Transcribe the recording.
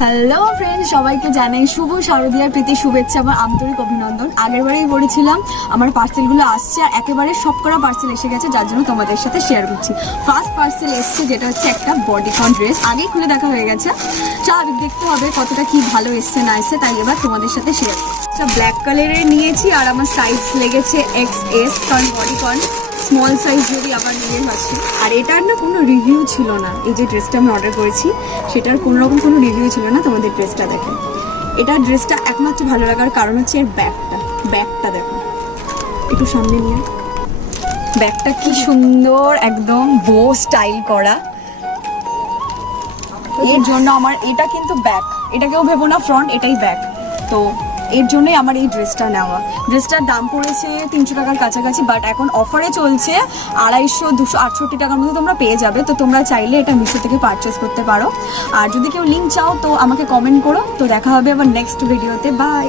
Hello friends, সবাইকে জানাই শুভ শারদীয়ার প্রীতি শুভেচ্ছা, আমার আন্তরিক অভিনন্দন। আগেরবারেই বলেছিলাম আমার পার্সেলগুলো আসছে আর একেবারে সবকটা পার্সেল এসে গেছে, যার জন্য তোমাদের সাথে শেয়ার করছি। ফার্স্ট পার্সেল এসছে যেটা হচ্ছে একটা বডিকন ড্রেস, আগেই খুলে দেখা হয়ে গেছে। স্বাভাবিক দেখতে হবে কতটা কি ভালো এসছে না এসছে, তাই এবার তোমাদের সাথে শেয়ার করছি। ব্ল্যাক কালারের নিয়েছি আর আমার সাইজ লেগেছে XS, কারণ বডিকন স্মল সাইজ যদি আবার নিয়ে আসি। আর এটার না কোনো রিভিউ ছিল না, এই যে ড্রেসটা আমি অর্ডার করেছি সেটার কোনো রকম কোনো রিভিউ ছিল না। তোমাদের ড্রেসটা দেখো, এটার ড্রেসটা একমাত্র ভালো লাগার কারণ হচ্ছে এর ব্যাগটা দেখো, একটু সামনে নিয়ে। ব্যাগটা কি সুন্দর, একদম বো স্টাইল করা। এর জন্য আমার এটা কিন্তু ব্যাগ, এটা কেউ ভেবো না ফ্রন্ট, এটাই ব্যাগ। তো এর জন্যই আমার এই ড্রেসটা নেওয়া। ড্রেসটার দাম পড়েছে 300 টাকার কাছাকাছি, বাট এখন অফারে চলছে 250, 268 টাকার মধ্যে তোমরা পেয়ে যাবে। তো তোমরা চাইলে এটা মিশো থেকে পারচেস করতে পারো। আর যদি কেউ লিঙ্ক চাও তো আমাকে কমেন্ট করো। তো দেখা হবে আবার নেক্সট ভিডিওতে, বাই।